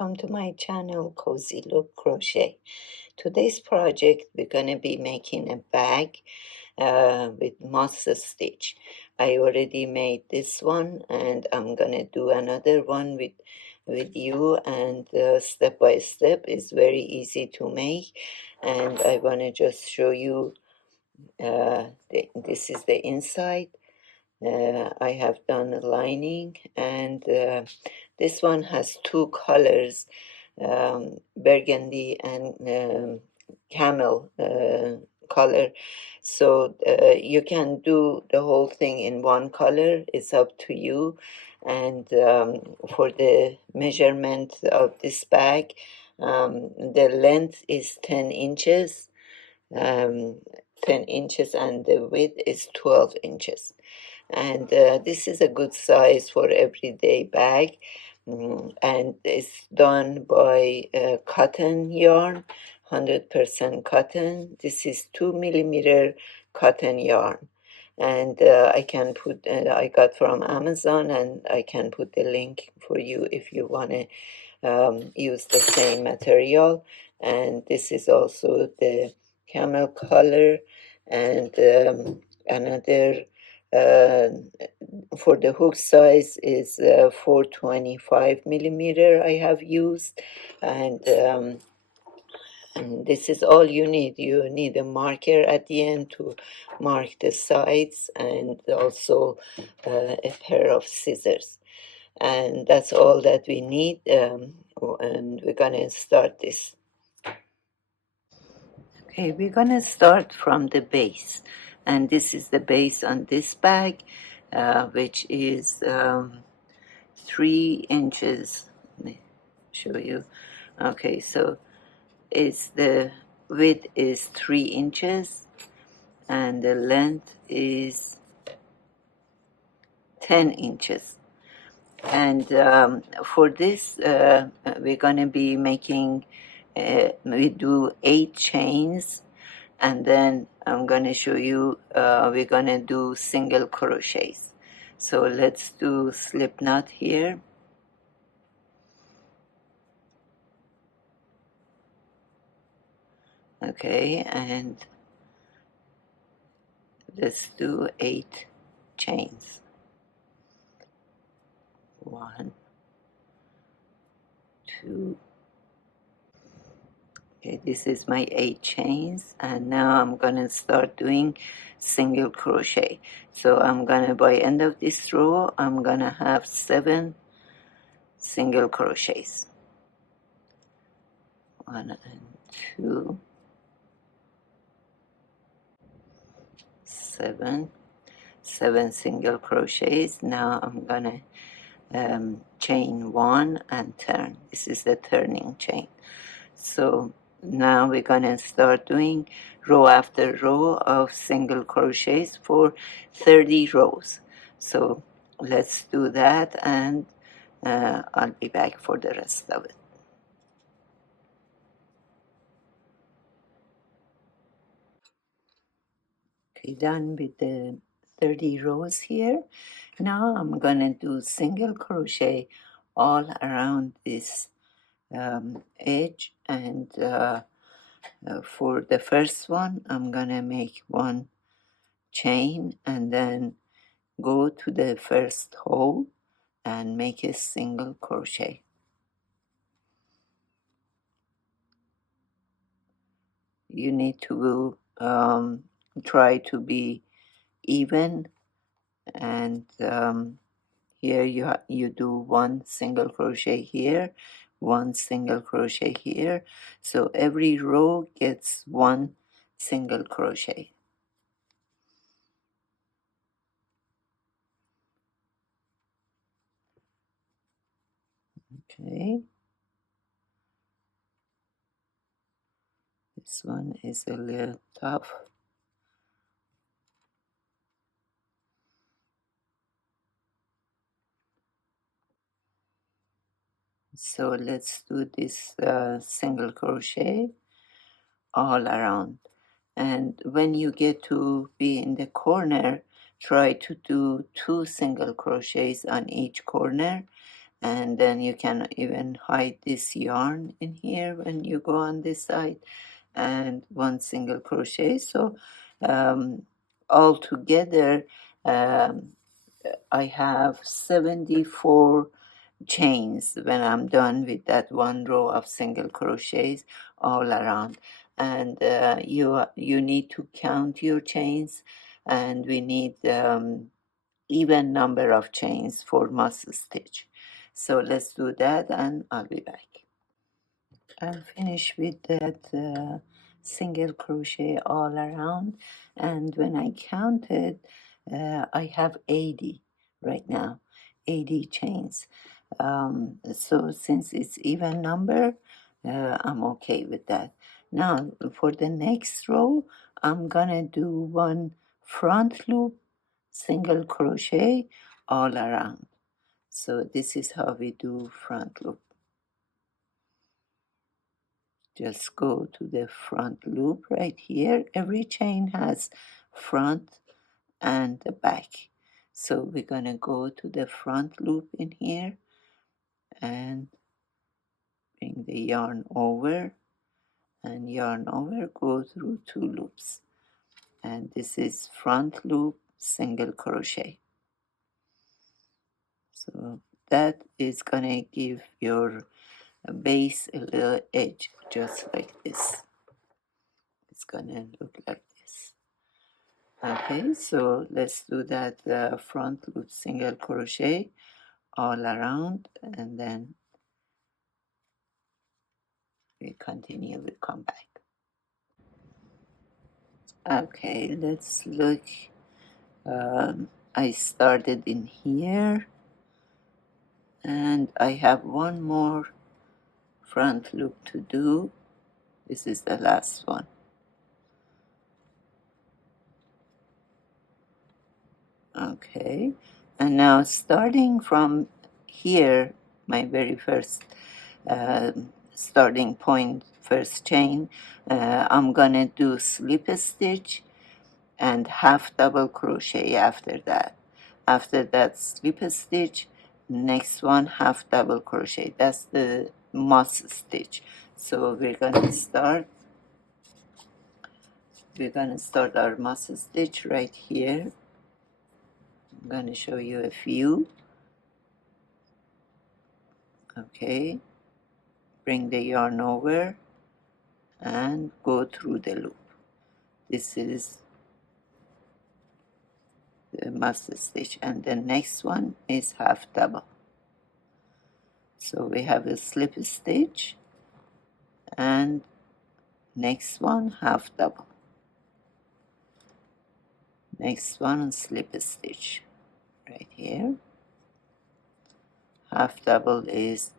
welcome to my channel Cozy Look Crochet. Today's project we're gonna be making a bag with moss stitch. I already made this one and I'm gonna do another one with you, and step by step is very easy to make, and I want to just show you this is the inside. I have done a lining, and this one has two colors, burgundy and camel color. So you can do the whole thing in one color, it's up to you. And for the measurement of this bag, the length is 10 inches, um, 10 inches, and the width is 12 inches. And this is a good size for everyday bag. And it's done by cotton yarn, 100% cotton. This is 2 millimeter cotton yarn, and I can put I got from Amazon, and I can put the link for you if you want to use the same material. And this is also the camel color, and another for the hook size is 425 millimeter I have used. And this is all you need. You need a marker at the end to mark the sides, and also a pair of scissors. And that's all that we need, and we're gonna start this. Okay, we're gonna start from the base, and this is the base on this bag, which is 3 inches. Let me show you. Okay, so it's the width is 3 inches, and the length is 10 inches. And for this, we're gonna be making, we do 8 chains, and then I'm gonna show you, we're gonna do single crochets. So let's do slip knot here. Okay, and let's do 8 chains. 1, 2. Okay, this is my 8 chains, and now I'm gonna start doing single crochet. So I'm gonna, by end of this row, I'm gonna have 7 single crochets. 1 and 2, 7 single crochets. Now I'm gonna chain 1 and turn. This is the turning chain. So now we're gonna start doing row after row of single crochets for 30 rows. So let's do that, and I'll be back for the rest of it. Okay, done with the 30 rows here. Now I'm gonna do single crochet all around this edge, and for the first one I'm gonna make 1 chain, and then go to the first hole and make a single crochet. You need to try to be even, and here you do 1 single crochet here, 1 single crochet here, so every row gets 1 single crochet. Okay, this one is a little tough. So let's do this single crochet all around, and when you get to be in the corner, try to do 2 single crochets on each corner, and then you can even hide this yarn in here when you go on this side, and one single crochet. So all together I have 74 chains when I'm done with that one row of single crochets all around. And you need to count your chains, and we need even number of chains for moss stitch. So let's do that and I'll be back. I'm finished with that single crochet all around, and when I counted I have 80 right now, 80 chains. So since it's even number, I'm okay with that. Now for the next row, I'm gonna do one front loop single crochet all around. So this is how we do front loop. Just go to the front loop right here. Every chain has front and the back. So we're gonna go to the front loop in here and bring the yarn over, and yarn over, go through 2 loops. And this is front loop single crochet. So that is gonna give your base a little edge, just like this. It's gonna look like this. Okay, so let's do that front loop single crochet all around, and then we continue, we come back. Okay, let's look. I started in here, and I have one more front loop to do. This is the last one. Okay, and now starting from here, my very first starting point, first chain, I'm gonna do slip stitch and half double crochet after that. After that, slip stitch, next one half double crochet. That's the moss stitch. So we're gonna start our moss stitch right here. I'm gonna show you a few. Okay, bring the yarn over and go through the loop. This is the moss stitch, and the next one is half double. So we have a slip stitch, and next one half double, next one slip stitch right here. Half double is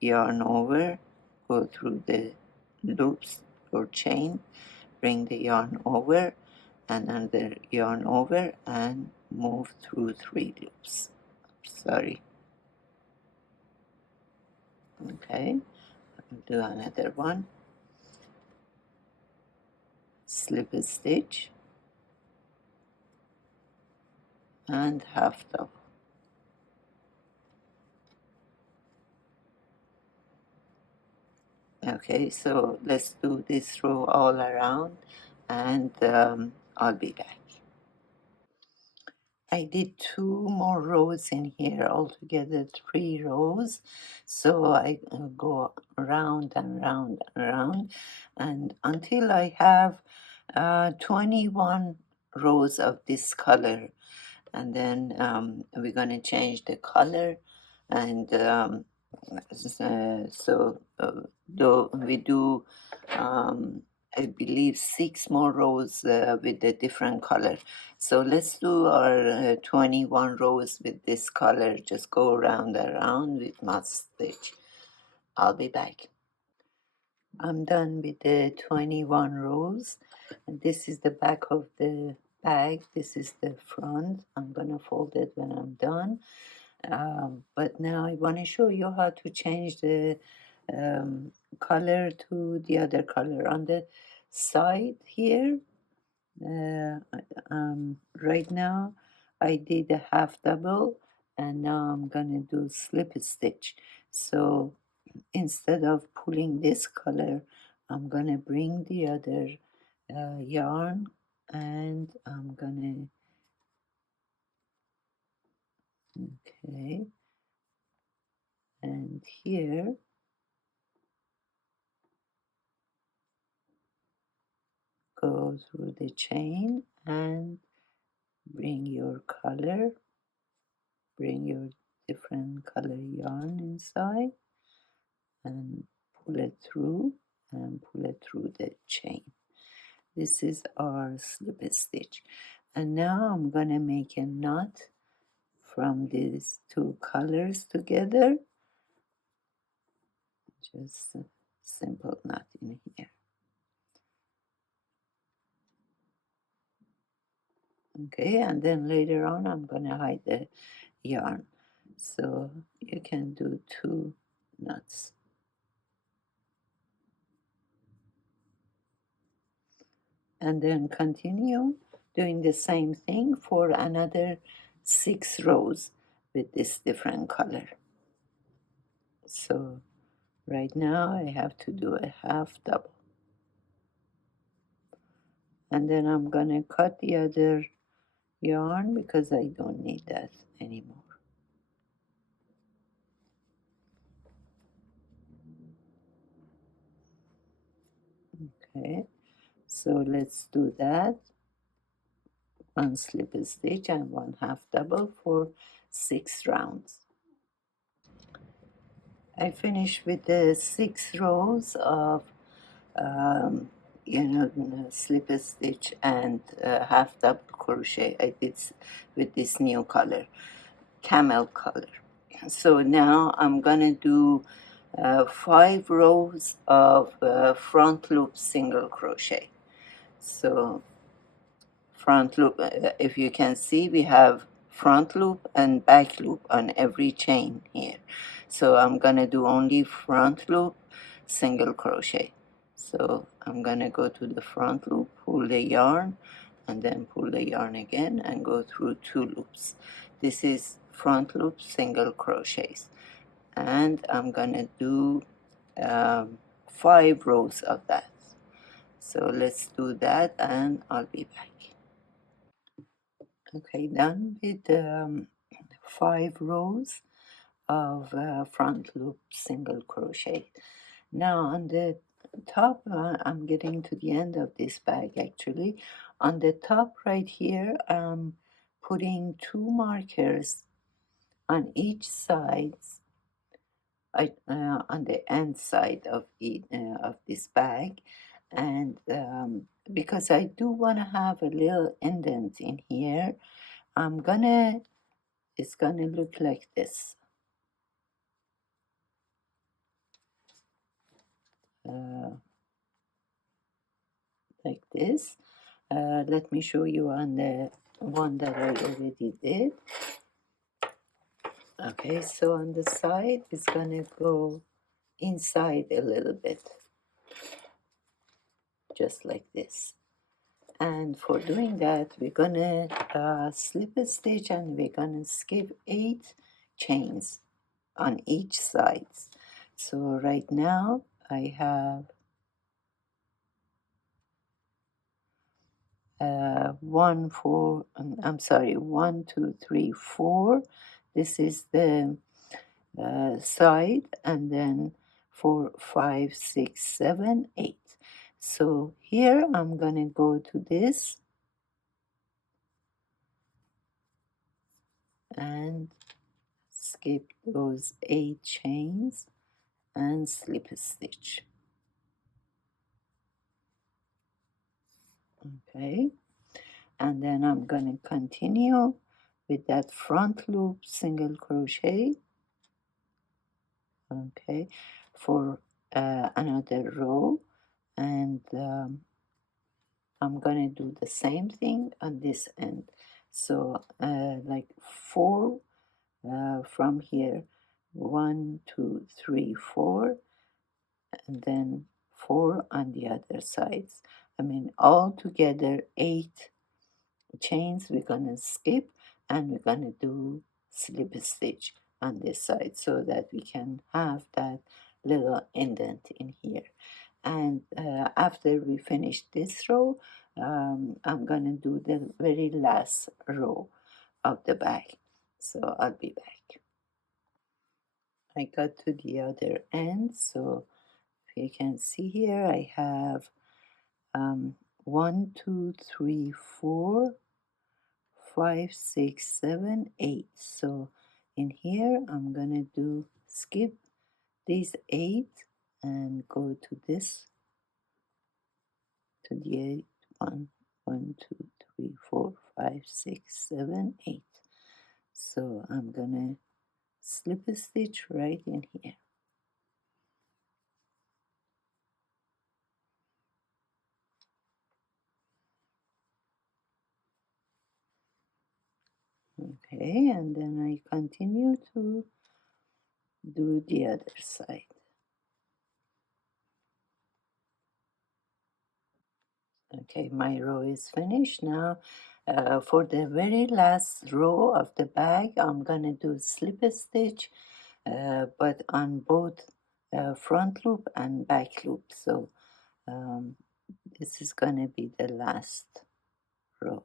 yarn over, go through the loops or chain, bring the yarn over, and another yarn over, and move through 3 loops. Sorry. Okay, I'll do another one. Slip stitch and half double. Okay, so let's do this row all around, and I'll be back. I did 2 more rows in here, altogether 3 rows. So I go round and round and round, and until I have 21 rows of this color, and then we're gonna change the color, and though we do I believe 6 more rows with a different color. So let's do our 21 rows with this color. Just go around and around with moss stitch. I'll be back. I'm done with the 21 rows, and this is the back of the bag. This is the front. I'm gonna fold it when I'm done. But now I want to show you how to change the color to the other color. On the side here, right now I did a half double, And now I'm gonna do slip stitch. So instead of pulling this color, I'm gonna bring the other yarn, and I'm gonna, okay, and here go through the chain and bring your color, bring your different color yarn inside and pull it through and pull it through the chain. This is our slip stitch. And now I'm gonna make a knot from these two colors together. Just a simple knot in here. Okay, and then later on I'm gonna hide the yarn. So you can do 2 knots. And then continue doing the same thing for another 6 rows with this different color. So right now I have to do a half double. And then I'm gonna cut the other yarn because I don't need that anymore. Okay, so let's do that. 1 slip stitch and 1 half double for 6 rounds. I finished with the 6 rows of slip stitch and half double crochet I did with this new color, camel color. So now I'm gonna do 5 rows of front loop single crochet. So front loop, if you can see, we have front loop and back loop on every chain here. So I'm gonna do only front loop single crochet. So I'm gonna go to the front loop, pull the yarn, and then pull the yarn again and go through 2 loops. This is front loop single crochets, and I'm gonna do 5 rows of that. So let's do that and I'll be back. Okay, done with 5 rows of front loop single crochet. Now on the top, I'm getting to the end of this bag actually. On the top right here, I'm putting 2 markers on each side, on the end side of this bag, and because I do want to have a little indent in here, it's gonna look like this. Like this. Let me show you on the one that I already did. Okay, so on the side, it's gonna go inside a little bit, just like this. And for doing that, we're gonna slip a stitch and we're gonna skip 8 chains on each side. So right now I have 1, 4, I'm sorry, 1, 2, 3, 4. This is the side, and then 4, 5, 6, 7, 8. So here I'm gonna go to this and skip those 8 chains and slip a stitch. Okay, and then I'm gonna continue with that front loop single crochet. Okay, for another row, and I'm gonna do the same thing on this end. So like 4 from here, 1, 2, 3, 4, and then 4 on the other sides. I mean, all together 8 chains we're gonna skip, and we're gonna do slip stitch on this side so that we can have that little indent in here. And after we finish this row, I'm gonna do the very last row of the bag. So I'll be back. I got to the other end, so if you can see here, I have 1, 2, 3, 4, 5, 6, 7, 8. So in here, I'm gonna do skip these 8 and go to this, to the 8. 1, 1, 2, 3, 4, 5, 6, 7, 8. So I'm gonna slip a stitch right in here. Okay, and then I continue to do the other side. Okay, my row is finished now. For the very last row of the bag, I'm gonna do slip a stitch, but on both front loop and back loop. So this is gonna be the last row.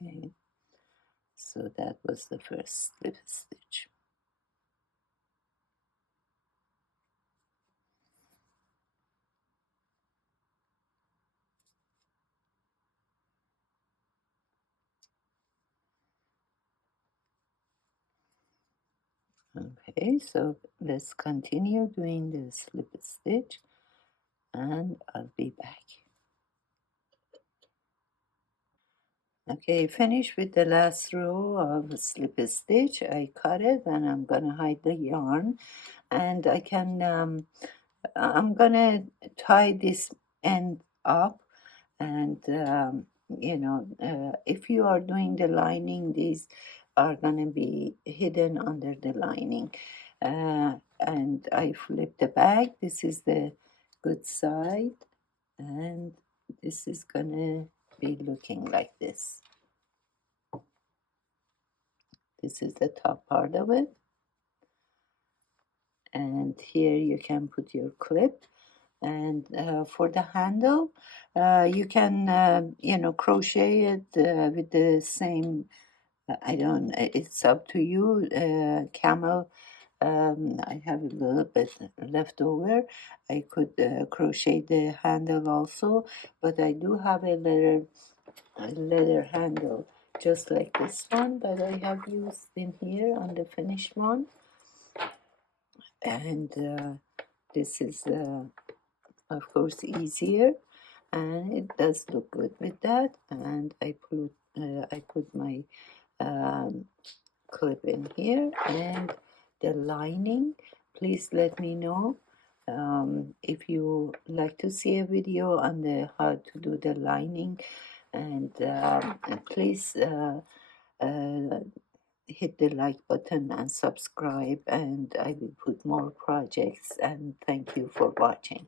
Okay, so that was the first slip stitch. Okay, so let's continue doing the slip stitch and I'll be back. Okay, finish with the last row of slip stitch. I cut it and I'm gonna hide the yarn, and I'm gonna tie this end up, and if you are doing the lining, these are gonna be hidden under the lining. And I flip the bag. This is the good side, and this is gonna be looking like this. This is the top part of it, and here you can put your clip. And for the handle, you can crochet it with the same, I don't, it's up to you, camel. I have a little bit left over. I could crochet the handle also, but I do have a leather handle just like this one that I have used in here on the finished one. And this is of course easier, and it does look good with that. And I put my clip in here, and the lining, please let me know if you like to see a video on the how to do the lining, and please hit the like button and subscribe, and I will put more projects, and thank you for watching.